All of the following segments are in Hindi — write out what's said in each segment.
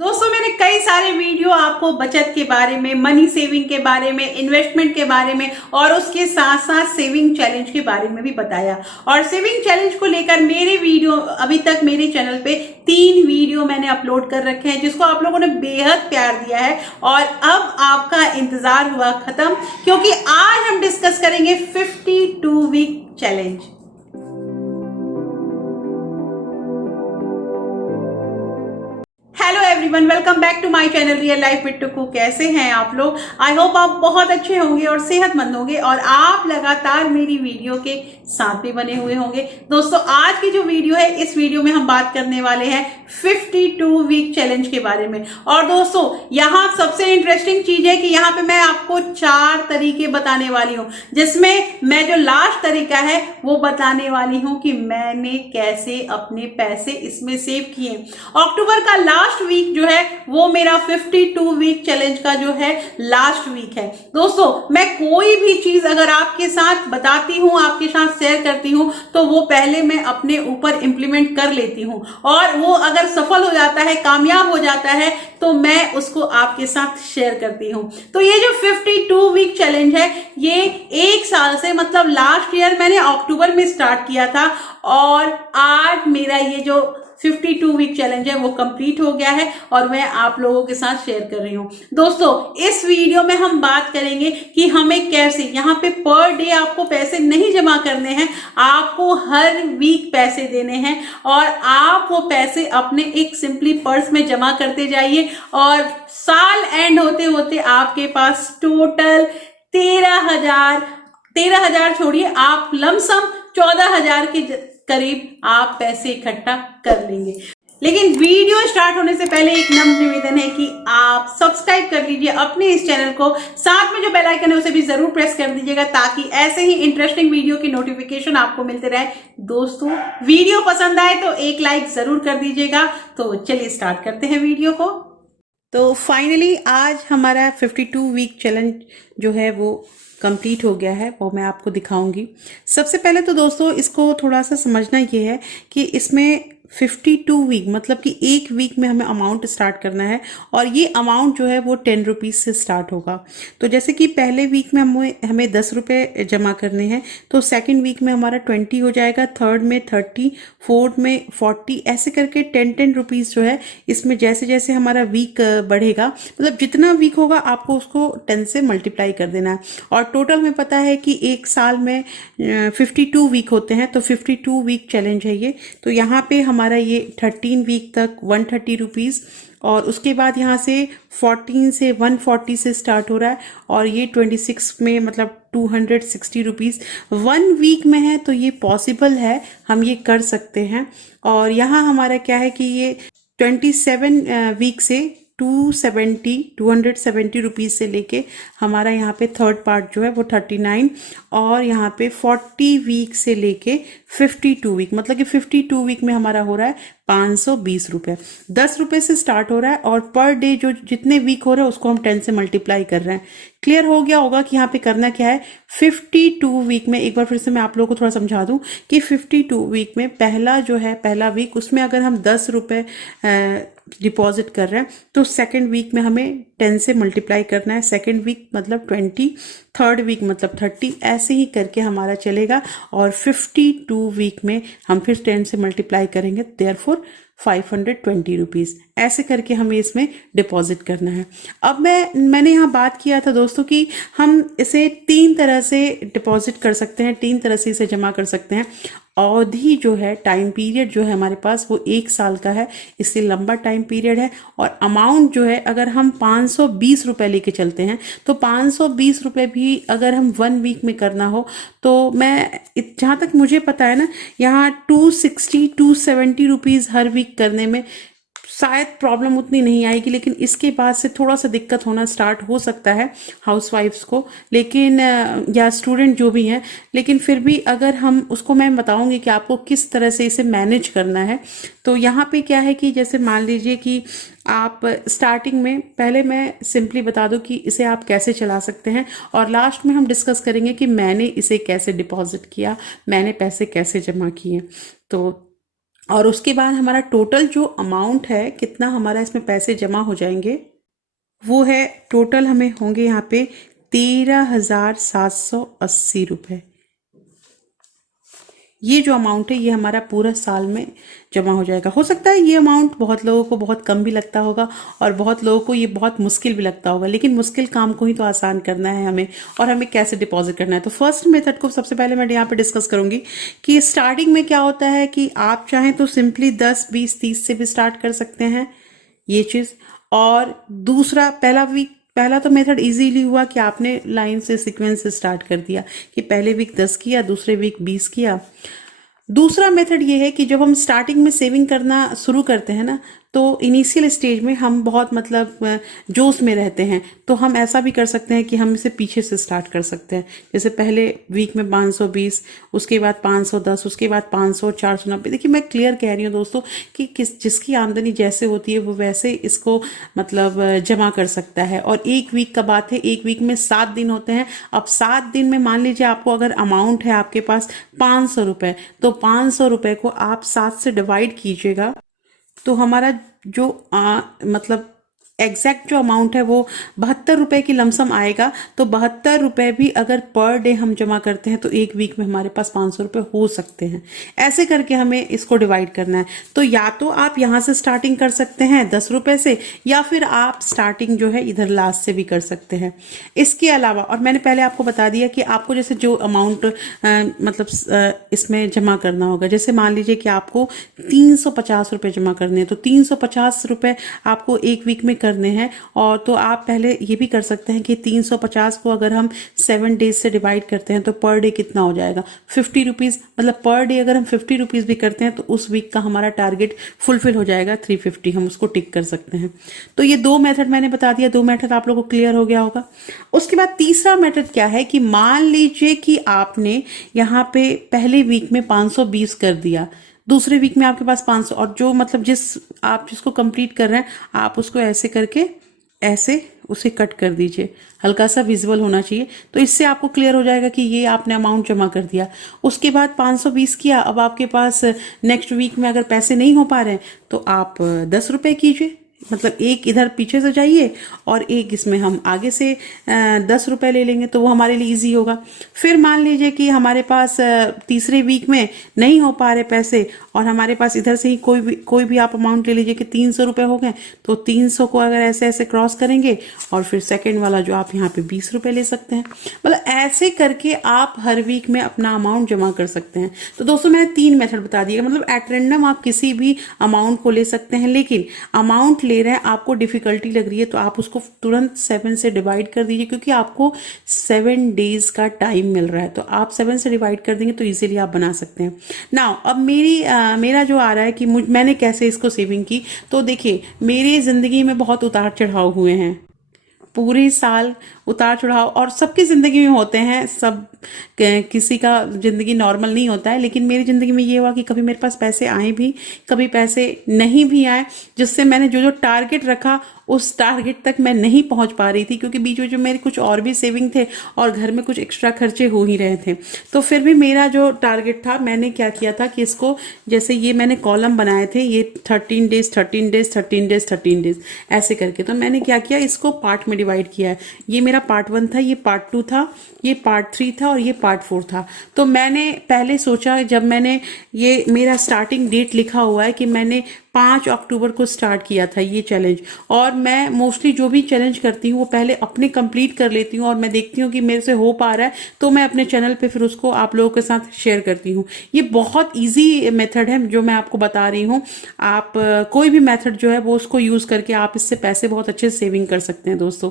दोस्तों मैंने कई सारे वीडियो आपको बचत के बारे में, मनी सेविंग के बारे में, इन्वेस्टमेंट के बारे में और उसके साथ साथ सेविंग चैलेंज के बारे में भी बताया। और सेविंग चैलेंज को लेकर मेरे वीडियो अभी तक मेरे चैनल पे 3 वीडियो मैंने अपलोड कर रखे हैं, जिसको आप लोगों ने बेहद प्यार दिया है। और अब आपका इंतजार हुआ खत्म, क्योंकि आज हम डिस्कस करेंगे 52 week challenge. Hello everyone, welcome back to my channel real life with Tuku. कैसे हैं आप लोग? आई होप आप बहुत अच्छे होंगे और सेहतमंद होंगे और आप लगातार मेरी वीडियो के साथ भी बने हुए होंगे। दोस्तों आज की जो वीडियो है, इस वीडियो में हम बात करने वाले हैं 52 वीक चैलेंज के बारे में। और दोस्तों यहाँ सबसे इंटरेस्टिंग चीज है कि यहाँ पे मैं आपको 4 तरीके बताने वाली हूँ, जिसमें मैं जो लास्ट तरीका है वो बताने वाली हूँ कि मैंने कैसे अपने पैसे इसमें सेव किए। अक्टूबर का लास्ट वीक जो है वो मेरा 52 वीक चैलेंज का जो है लास्ट वीक है। दोस्तों मैं कोई भी चीज अगर आपके साथ बताती हूँ, आपके साथ शेयर करती हूँ, तो वो पहले मैं अपने ऊपर इंप्लीमेंट कर लेती हूँ, और वो अगर सफल हो जाता है, कामयाब हो जाता है, तो मैं उसको आपके साथ शेयर करती हूँ। तो ये जो 52 वीक चैलेंज है, ये 1 साल से, मतलब लास्ट ईयर मैंने अक्टूबर में स्टार्ट किया था, और आज मेरा ये जो 52 वीक चैलेंज है वो कंप्लीट हो गया है और मैं आप लोगों के साथ शेयर कर रही हूं। दोस्तों इस वीडियो में हम बात करेंगे कि हमें कैसे, यहाँ पे पर डे आपको पैसे नहीं जमा करने हैं, आपको हर वीक पैसे देने हैं, और आप वो पैसे अपने एक सिंपली पर्स में जमा करते जाइए, और साल एंड होते होते आपके पास टोटल 13,000 छोड़िए, आप लमसम 14,000 के करीब आप पैसे इकट्ठा कर लेंगे। लेकिन वीडियो स्टार्ट होने से पहले एक नम्र निवेदन है कि आप सब्सक्राइब कर लीजिए अपने इस चैनल को, साथ में जो बेल आइकन है उसे भी जरूर प्रेस कर दीजिएगा, ताकि ऐसे ही इंटरेस्टिंग वीडियो की नोटिफिकेशन आपको मिलते रहे। दोस्तों वीडियो पसंद आए तो एक लाइक जरूर कर दीजिएगा। तो चलिए स्टार्ट करते हैं वीडियो को। तो फाइनली आज हमारा 52 वीक चैलेंज जो है वो कंप्लीट हो गया है, वो मैं आपको दिखाऊंगी। सबसे पहले तो दोस्तों इसको थोड़ा सा समझना ये है कि इसमें 52 वीक मतलब कि एक वीक में हमें अमाउंट स्टार्ट करना है, और ये अमाउंट जो है वो 10 रुपीज़ से स्टार्ट होगा। तो जैसे कि पहले वीक में हमें 10 रुपये जमा करने हैं, तो सेकंड वीक में हमारा 20 हो जाएगा, थर्ड में 30, फोर्थ में 40, ऐसे करके 10 रुपीज़ जो है इसमें जैसे जैसे हमारा वीक बढ़ेगा, मतलब जितना वीक होगा आपको उसको 10 से मल्टीप्लाई कर देना है। और टोटल में पता है कि एक साल में 52 वीक होते हैं, तो 52 वीक चैलेंज है ये। तो यहाँ पे हमारा ये 13 वीक तक 130 रुपीज़, और उसके बाद यहाँ से 14 से 140 से स्टार्ट हो रहा है, और ये 26 में मतलब 260 रुपीज़ 1 वीक में है। तो ये पॉसिबल है, हम ये कर सकते हैं। और यहाँ हमारा क्या है कि ये 27 वीक से 270 रुपीज़ से लेके हमारा यहाँ पे थर्ड पार्ट जो है वो 39, और यहाँ पे 40 वीक से लेके 52 वीक, मतलब कि 52 वीक में हमारा हो रहा है 520 रुपये। 10 रुपये से स्टार्ट हो रहा है, और पर डे जो जितने वीक हो रहे हैं उसको हम 10 से मल्टीप्लाई कर रहे हैं। क्लियर हो गया होगा कि यहाँ पे करना क्या है। 52 वीक में एक बार फिर से मैं आप लोगों को थोड़ा समझा दूं कि 52 वीक में पहला वीक, उसमें अगर हम 10 रुपये डिपॉजिट कर रहे हैं, तो सेकंड वीक में हमें 10 से मल्टीप्लाई करना है, सेकंड वीक मतलब 20, थर्ड वीक मतलब 30, ऐसे ही करके हमारा चलेगा। और 52 वीक में हम फिर 10 से मल्टीप्लाई करेंगे, देयरफॉर 520 रुपीज़, ऐसे करके हमें इसमें डिपॉजिट करना है। अब मैंने यहाँ बात किया था दोस्तों कि हम इसे 3 तरह से डिपॉजिट कर सकते हैं, 3 तरह से इसे जमा कर सकते हैं। अवधि जो है, टाइम पीरियड जो है हमारे पास वो 1 साल का है, इससे लंबा टाइम पीरियड है। और अमाउंट जो है, अगर हम 520 रुपये लेके चलते हैं, तो 520 रुपये भी अगर हम 1 वीक में करना हो, तो मैं जहाँ तक मुझे पता है ना, यहाँ 270 रुपीज़ हर वीक करने में शायद प्रॉब्लम उतनी नहीं आएगी। लेकिन इसके बाद से थोड़ा सा दिक्कत होना स्टार्ट हो सकता है हाउसवाइफ्स को, लेकिन या स्टूडेंट जो भी हैं, लेकिन फिर भी अगर हम उसको, मैं बताऊंगी कि आपको किस तरह से इसे मैनेज करना है। तो यहाँ पे क्या है कि जैसे मान लीजिए कि आप स्टार्टिंग में, पहले मैं सिंपली बता दूं कि इसे आप कैसे चला सकते हैं, और लास्ट में हम डिस्कस करेंगे कि मैंने इसे कैसे डिपॉजिट किया, मैंने पैसे कैसे जमा किए। तो और उसके बाद हमारा टोटल जो अमाउंट है, कितना हमारा इसमें पैसे जमा हो जाएंगे, वो है टोटल हमें होंगे यहाँ पे 13,780 रुपये। ये जो अमाउंट है ये हमारा पूरा साल में जमा हो जाएगा। हो सकता है ये अमाउंट बहुत लोगों को बहुत कम भी लगता होगा और बहुत लोगों को ये बहुत मुश्किल भी लगता होगा, लेकिन मुश्किल काम को ही तो आसान करना है हमें, और हमें कैसे डिपॉजिट करना है। तो फर्स्ट मेथड को सबसे पहले मैं यहाँ पे डिस्कस करूंगी कि स्टार्टिंग में क्या होता है कि आप चाहें तो सिंपली 10, 20, 30 से भी स्टार्ट कर सकते हैं ये चीज़। और दूसरा, पहला तो मेथड इजीली हुआ कि आपने लाइन से सीक्वेंस से स्टार्ट कर दिया कि पहले वीक 10 किया, दूसरे वीक 20 किया। दूसरा मेथड ये है कि जब हम स्टार्टिंग में सेविंग करना शुरू करते हैं ना, तो इनिशियल स्टेज में हम बहुत जोश में रहते हैं, तो हम ऐसा भी कर सकते हैं कि हम इसे पीछे से स्टार्ट कर सकते हैं। जैसे पहले वीक में 520, उसके बाद 510, उसके बाद 500, 490। देखिए मैं क्लियर कह रही हूँ दोस्तों कि जिसकी आमदनी जैसे होती है वो वैसे इसको जमा कर सकता है। और एक वीक का बात है, एक वीक में 7 दिन होते हैं। अब 7 दिन में मान लीजिए आपको अगर अमाउंट है आपके पास 500 रुपये, तो 500 रुपये को आप 7 से डिवाइड कीजिएगा, तो हमारा जो एग्जैक्ट जो अमाउंट है वो 72 रुपये की लमसम आएगा। तो 72 रुपये भी अगर पर डे हम जमा करते हैं तो एक वीक में हमारे पास 500 रुपये हो सकते हैं। ऐसे करके हमें इसको डिवाइड करना है। तो या तो आप यहाँ से स्टार्टिंग कर सकते हैं 10 रुपये से, या फिर आप स्टार्टिंग जो है इधर लास्ट से भी कर सकते हैं। इसके अलावा, और मैंने पहले आपको बता दिया कि आपको जैसे जो अमाउंट इसमें जमा करना होगा, जैसे मान लीजिए कि आपको 350 रुपये जमा करने हैं, तो 350 रुपये आपको एक वीक में करने हैं। और तो आप पहले ये भी कर सकते हैं कि 350 को अगर हम 7 डेज से डिवाइड करते हैं तो पर डे कितना हो जाएगा, 50 रुपीज़। मतलब पर डे अगर हम 50 रुपीज़ भी करते हैं तो उस वीक का हमारा टारगेट फुलफिल हो जाएगा, 350 हम उसको टिक कर सकते हैं। तो ये 2 मेथड मैंने बता दिया, 2 मेथड आप लोगों को क्लियर हो गया होगा। उसके बाद तीसरा मेथड क्या है कि मान लीजिए कि आपने यहाँ पे पहले वीक में 520 कर दिया, दूसरे वीक में आपके पास 500, और जो जिसको कंप्लीट कर रहे हैं आप उसको ऐसे करके ऐसे उसे कट कर दीजिए, हल्का सा विजुअल होना चाहिए। तो इससे आपको क्लियर हो जाएगा कि ये आपने अमाउंट जमा कर दिया। उसके बाद 520 किया, अब आपके पास नेक्स्ट वीक में अगर पैसे नहीं हो पा रहे हैं तो आप 10 रुपये कीजिए, मतलब एक इधर पीछे से जाइए और एक इसमें हम आगे से 10 रुपये ले लेंगे, तो वो हमारे लिए इजी होगा। फिर मान लीजिए कि हमारे पास तीसरे वीक में नहीं हो पा रहे पैसे, और हमारे पास इधर से ही कोई भी आप अमाउंट ले लीजिए कि 300 रुपये हो गए, तो 300 को अगर ऐसे ऐसे क्रॉस करेंगे, और फिर सेकेंड वाला जो आप यहाँ पे 20 रुपये ले सकते हैं। मतलब ऐसे करके आप हर वीक में अपना अमाउंट जमा कर सकते हैं। तो दोस्तों मैंने 3 मेथड बता दिए, मतलब एट रेंडम आप किसी भी अमाउंट को ले सकते हैं, लेकिन अमाउंट ले रहे हैं आपको डिफिकल्टी लग रही है तो आप उसको तुरंत 7 से डिवाइड कर दीजिए, क्योंकि आपको 7 डेज का टाइम मिल रहा है। तो आप 7 से डिवाइड कर देंगे तो इजीली आप बना सकते हैं। नाउ अब मेरा जो आ रहा है कि मैंने कैसे इसको सेविंग की, तो देखिए मेरी ज़िंदगी में बहुत उतार चढ़ाव हुए हैं, पूरे साल उतार चढ़ाव और सबकी ज़िंदगी में होते हैं। किसी का ज़िंदगी नॉर्मल नहीं होता है, लेकिन मेरी ज़िंदगी में ये हुआ कि कभी मेरे पास पैसे आए भी, कभी पैसे नहीं भी आए, जिससे मैंने जो जो टारगेट रखा उस टारगेट तक मैं नहीं पहुंच पा रही थी, क्योंकि बीच में जो मेरे कुछ और भी सेविंग थे और घर में कुछ एक्स्ट्रा खर्चे हो ही रहे थे। तो फिर भी मेरा जो टारगेट था, मैंने क्या किया था कि इसको, जैसे ये मैंने कॉलम बनाए थे, ये 13 डेज 13 डेज 13 डेज 13 डेज ऐसे करके, तो मैंने क्या किया, इसको पार्ट में डिवाइड किया है। ये मेरा पार्ट 1 था, ये पार्ट 2 था, ये पार्ट 3 था और ये पार्ट 4 था। तो मैंने पहले सोचा, जब मैंने ये मेरा स्टार्टिंग डेट लिखा हुआ है कि मैंने 5 अक्टूबर को स्टार्ट किया था ये चैलेंज, और मैं मोस्टली जो भी चैलेंज करती हूँ वो पहले अपने कंप्लीट कर लेती हूँ, और मैं देखती हूँ कि मेरे से हो पा रहा है तो मैं अपने चैनल पे फिर उसको आप लोगों के साथ शेयर करती हूँ। ये बहुत इजी मेथड है जो मैं आपको बता रही हूँ। आप कोई भी मेथड जो है वो उसको यूज़ करके आप इससे पैसे बहुत अच्छे से सेविंग कर सकते हैं। दोस्तों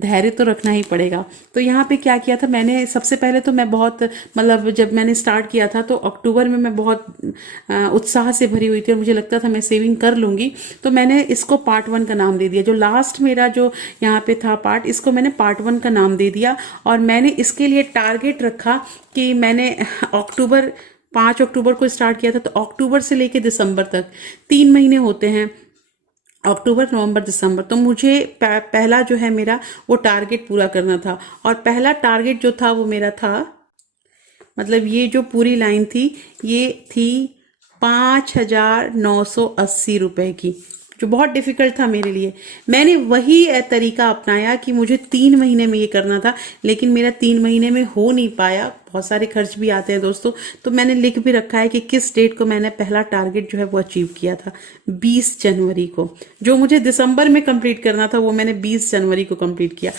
धैर्य तो रखना ही पड़ेगा। तो यहाँ पे क्या किया था मैंने, सबसे पहले तो मैं बहुत जब मैंने स्टार्ट किया था तो अक्टूबर में मैं बहुत उत्साह से भरी हुई थी और मुझे लगता था मैं सेविंग कर लूँगी। तो मैंने इसको पार्ट 1 का नाम दे दिया। जो लास्ट मेरा जो यहाँ पे था पार्ट, इसको मैंने पार्ट 1 का नाम दे दिया, और मैंने इसके लिए टारगेट रखा कि मैंने 5 अक्टूबर को स्टार्ट किया था, तो अक्टूबर से लेके दिसंबर तक 3 महीने होते हैं, अक्टूबर नवंबर दिसंबर। तो मुझे पहला जो है मेरा वो टारगेट पूरा करना था, और पहला टारगेट जो था वो मेरा था, मतलब ये जो पूरी लाइन थी ये थी ₹5,980 की, जो बहुत डिफिकल्ट था मेरे लिए। मैंने वही तरीका अपनाया कि मुझे 3 महीने में ये करना था, लेकिन मेरा 3 महीने में हो नहीं पाया, बहुत सारे खर्च भी आते हैं दोस्तों। तो मैंने लिख भी रखा है कि किस डेट को मैंने पहला टारगेट जो है वो अचीव किया था, 20 जनवरी को। जो मुझे दिसंबर में कंप्लीट करना था वो मैंने 20 जनवरी को कंप्लीट किया।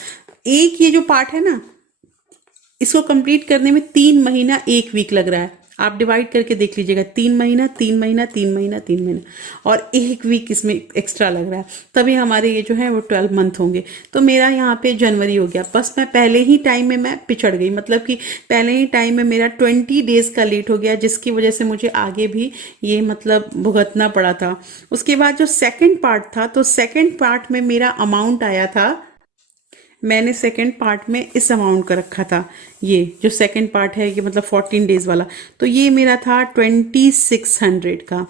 एक ये जो पार्ट है ना, इसको कंप्लीट करने में 3 महीना 1 वीक लग रहा है। आप डिवाइड करके देख लीजिएगा, 3 महीना 3 महीना 3 महीना 3 महीना, और 1 वीक इसमें एक्स्ट्रा लग रहा है, तभी हमारे ये जो है वो 12 मंथ होंगे। तो मेरा यहाँ पे जनवरी हो गया, बस मैं पहले ही टाइम में मैं पिछड़ गई, मतलब कि पहले ही टाइम में मेरा 20 डेज का लेट हो गया, जिसकी वजह से मुझे आगे भी ये मतलब भुगतना पड़ा था। उसके बाद जो सेकेंड पार्ट था, तो सेकेंड पार्ट में मेरा अमाउंट आया था, मैंने सेकंड पार्ट में इस अमाउंट का रखा था। ये जो सेकंड पार्ट है ये मतलब 14 डेज वाला, तो ये मेरा था 2600 का।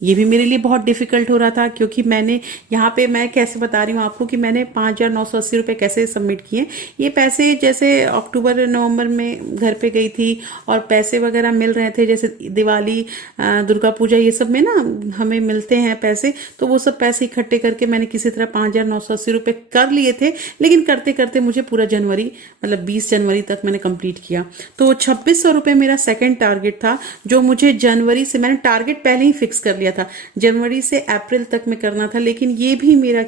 ये भी मेरे लिए बहुत डिफिकल्ट हो रहा था, क्योंकि मैंने यहाँ पे, मैं कैसे बता रही हूँ आपको कि मैंने 5,980 रुपये कैसे सबमिट किए। ये पैसे जैसे अक्टूबर नवंबर में घर पे गई थी और पैसे वगैरह मिल रहे थे, जैसे दिवाली दुर्गा पूजा ये सब में ना हमें मिलते हैं पैसे, तो वो सब पैसे इकट्ठे करके मैंने किसी तरह 5,980 रुपये कर लिए थे। लेकिन करते करते मुझे पूरा जनवरी, मतलब 20 जनवरी तक मैंने कंप्लीट किया। तो 2,600 रुपये मेरा सेकेंड टारगेट था, जो मुझे जनवरी से, मैंने टारगेट पहले ही फिक्स कर लिया था, जनवरी से अप्रैल तक में करना था। लेकिन ये भी मेरा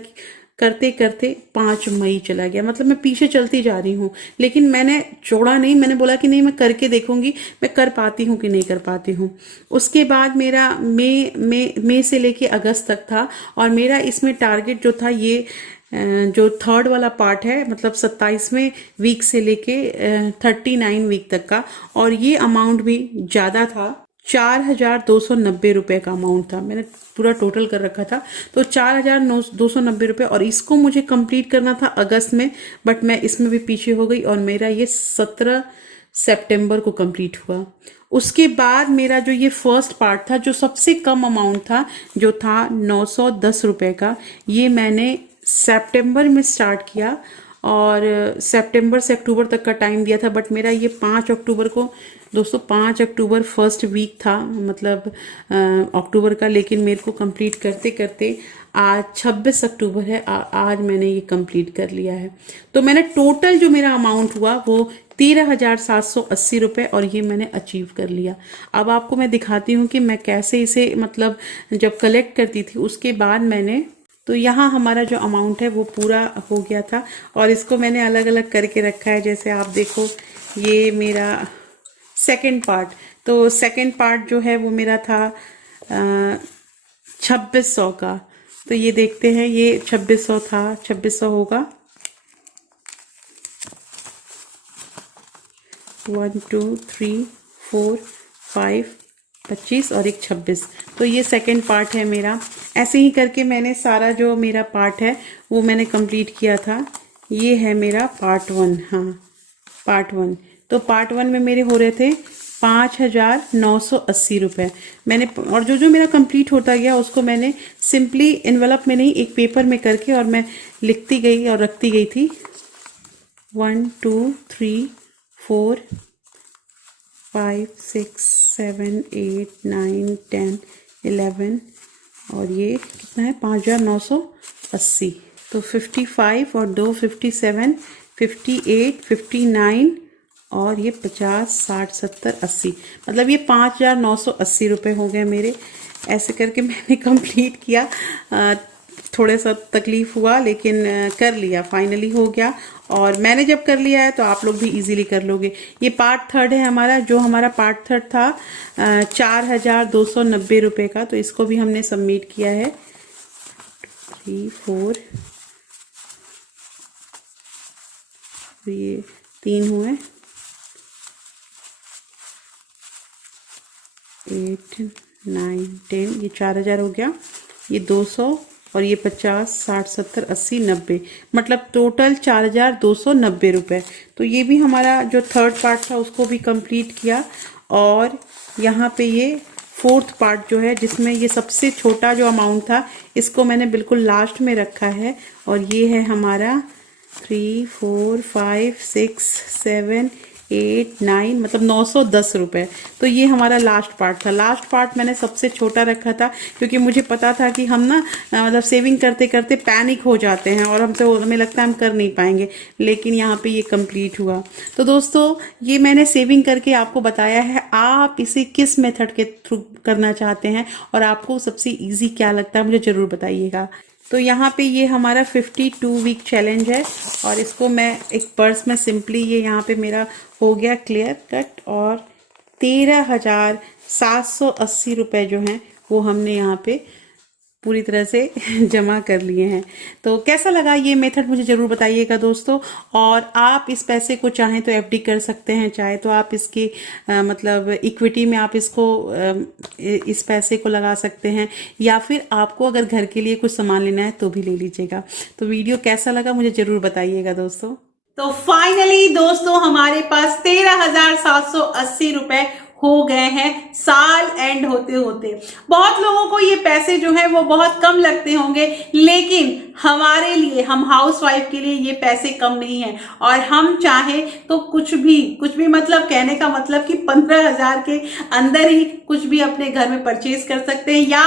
करते करते 5 मई चला गया, मतलब मैं पीछे चलती जा रही हूँ। लेकिन मैंने छोड़ा नहीं, मैंने बोला कि नहीं, मैं करके देखूंगी, मैं कर पाती हूँ कि नहीं कर पाती हूँ। उसके बाद मेरा मई से लेके अगस्त तक था, और मेरा इसमें टारगेट जो था, ये जो थर्ड वाला पार्ट है, मतलब 27वें वीक से लेके 39 वीक तक का, और ये अमाउंट भी ज़्यादा था, 4,290 रुपये का अमाउंट था। मैंने पूरा टोटल कर रखा था, तो 4,290 रुपये, और इसको मुझे कंप्लीट करना था अगस्त में, बट मैं इसमें भी पीछे हो गई, और मेरा ये 17 सितंबर को कंप्लीट हुआ। उसके बाद मेरा जो ये फर्स्ट पार्ट था, जो सबसे कम अमाउंट था, जो था 910 रुपये का, ये मैंने सितंबर में स्टार्ट किया, और सितंबर से अक्टूबर तक का टाइम दिया था। बट मेरा ये 5 अक्टूबर को, दोस्तों 5 अक्टूबर फर्स्ट वीक था, मतलब अक्टूबर का, लेकिन मेरे को कंप्लीट करते करते आज 26 अक्टूबर है, आज मैंने ये कंप्लीट कर लिया है। तो मैंने टोटल जो मेरा अमाउंट हुआ वो 13,780 रुपये, और ये मैंने अचीव कर लिया। अब आपको मैं दिखाती हूँ कि मैं कैसे इसे, मतलब जब कलेक्ट करती थी उसके बाद मैंने, तो यहाँ हमारा जो अमाउंट है वो पूरा हो गया था, और इसको मैंने अलग अलग करके रखा है। जैसे आप देखो, ये मेरा सेकंड पार्ट, तो सेकंड पार्ट जो है वो मेरा था 2600 का। तो ये देखते हैं, ये 2600 था, 2600 होगा 1 2 3 4 5 25 और एक 26। तो ये सेकंड पार्ट है मेरा। ऐसे ही करके मैंने सारा जो मेरा पार्ट है वो मैंने कंप्लीट किया था। ये है मेरा पार्ट 1। हाँ, पार्ट 1। तो पार्ट 1 में मेरे हो रहे थे 5,980 रुपये। मैंने, और जो जो मेरा कंप्लीट होता गया उसको मैंने सिंपली एनवलप में नहीं, एक पेपर में करके, और मैं लिखती गई और रखती गई थी। 1 2 3 4 5 6 7 8 9 10 11, और ये कितना है 5,980। तो 55 और 2 57 58 59 और ये 50 60 70 80, मतलब ये 5,980 रुपये हो गए मेरे। ऐसे करके मैंने कंप्लीट किया। थोड़ा सा तकलीफ हुआ, लेकिन कर लिया, फाइनली हो गया। और मैंने जब कर लिया है तो आप लोग भी इजीली कर लोगे। ये पार्ट थर्ड है हमारा। जो हमारा पार्ट थर्ड था 4,290 रुपये का, तो इसको भी हमने सबमिट किया है। 3 4, ये 3 हुए, 8 9 10, ये 4,000 हो गया, ये 200 और ये 50 60 70 80 90, मतलब टोटल 4,290 रुपये। तो ये भी हमारा जो थर्ड पार्ट था उसको भी कंप्लीट किया। और यहाँ पे ये फोर्थ पार्ट जो है, जिसमें ये सबसे छोटा जो अमाउंट था, इसको मैंने बिल्कुल लास्ट में रखा है। और ये है हमारा 3 4 5 6 7 8 9 मतलब 910 रुपये। तो ये हमारा लास्ट पार्ट था। लास्ट पार्ट मैंने सबसे छोटा रखा था क्योंकि मुझे पता था कि हम ना मतलब सेविंग करते करते पैनिक हो जाते हैं और हमसे हमें लगता है हम कर नहीं पाएंगे, लेकिन यहाँ पे ये कंप्लीट हुआ। तो दोस्तों ये मैंने सेविंग करके आपको बताया है, आप इसे किस मेथड के थ्रू करना चाहते हैं और आपको सबसे ईजी क्या लगता है मुझे ज़रूर बताइएगा। तो यहाँ पे ये हमारा 52 वीक चैलेंज है और इसको मैं एक पर्स में सिंपली ये यहाँ पे मेरा हो गया क्लियर कट और 13,780 रुपये जो हैं वो हमने यहाँ पे पूरी तरह से जमा कर लिए हैं। तो कैसा लगा ये मेथड मुझे ज़रूर बताइएगा दोस्तों। और आप इस पैसे को चाहें तो एफडी कर सकते हैं, चाहे तो आप इसकी मतलब इक्विटी में आप इसको इस पैसे को लगा सकते हैं, या फिर आपको अगर घर के लिए कुछ सामान लेना है तो भी ले लीजिएगा। तो वीडियो कैसा लगा मुझे ज़रूर बताइएगा दोस्तों। तो फाइनली दोस्तों हमारे पास 13,780 रुपये हो गए हैं साल एंड होते होते। बहुत लोगों को ये पैसे जो है वो बहुत कम लगते होंगे, लेकिन हमारे लिए, हम हाउसवाइफ के लिए ये पैसे कम नहीं है। और हम चाहे तो कुछ भी मतलब कहने का मतलब कि 15,000 के अंदर ही कुछ भी अपने घर में परचेज कर सकते हैं। या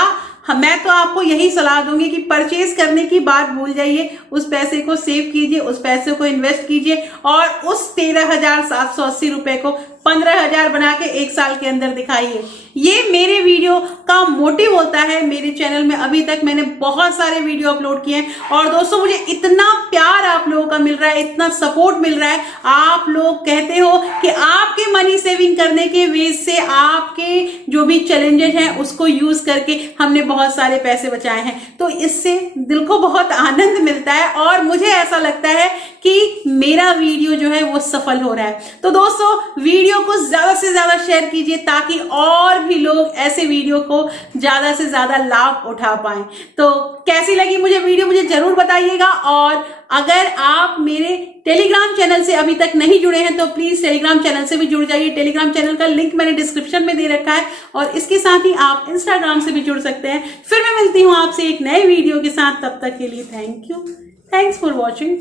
मैं तो आपको यही सलाह दूंगी कि परचेज करने की बात भूल जाइए, उस पैसे को सेव कीजिए, उस पैसे को इन्वेस्ट कीजिए और उस 13,780 रुपए को 15,000 बना के एक साल के अंदर दिखाइए। ये मेरे वीडियो का मोटिव होता है। मेरे चैनल में अभी तक मैंने बहुत सारे वीडियो अपलोड किए हैं और दोस्तों मुझे इतना प्यार आप लोगों का मिल रहा है, इतना सपोर्ट मिल रहा है। आप लोग कहते हो कि आपके मनी सेविंग करने के वेज से आपके जो भी चैलेंजेस हैं उसको यूज करके हमने बहुत सारे पैसे बचाए हैं। तो इससे दिल को बहुत आनंद मिलता है और मुझे ऐसा लगता है कि मेरा वीडियो जो है वो सफल हो रहा है। तो दोस्तों वीडियो को ज्यादा से ज्यादा शेयर कीजिए ताकि और भी लोग ऐसे वीडियो को ज्यादा से ज्यादा लाभ उठा पाएं। तो कैसी लगी मुझे वीडियो मुझे जरूर बताइएगा। और अगर आप मेरे टेलीग्राम चैनल से अभी तक नहीं जुड़े हैं तो प्लीज टेलीग्राम चैनल से भी जुड़ जाइए। टेलीग्राम चैनल का लिंक मैंने डिस्क्रिप्शन में दे रखा है और इसके साथ ही आप इंस्टाग्राम से भी जुड़ सकते हैं। फिर मैं मिलती हूँ आपसे एक नए वीडियो के साथ, तब तक के लिए thank you, thanks for watching.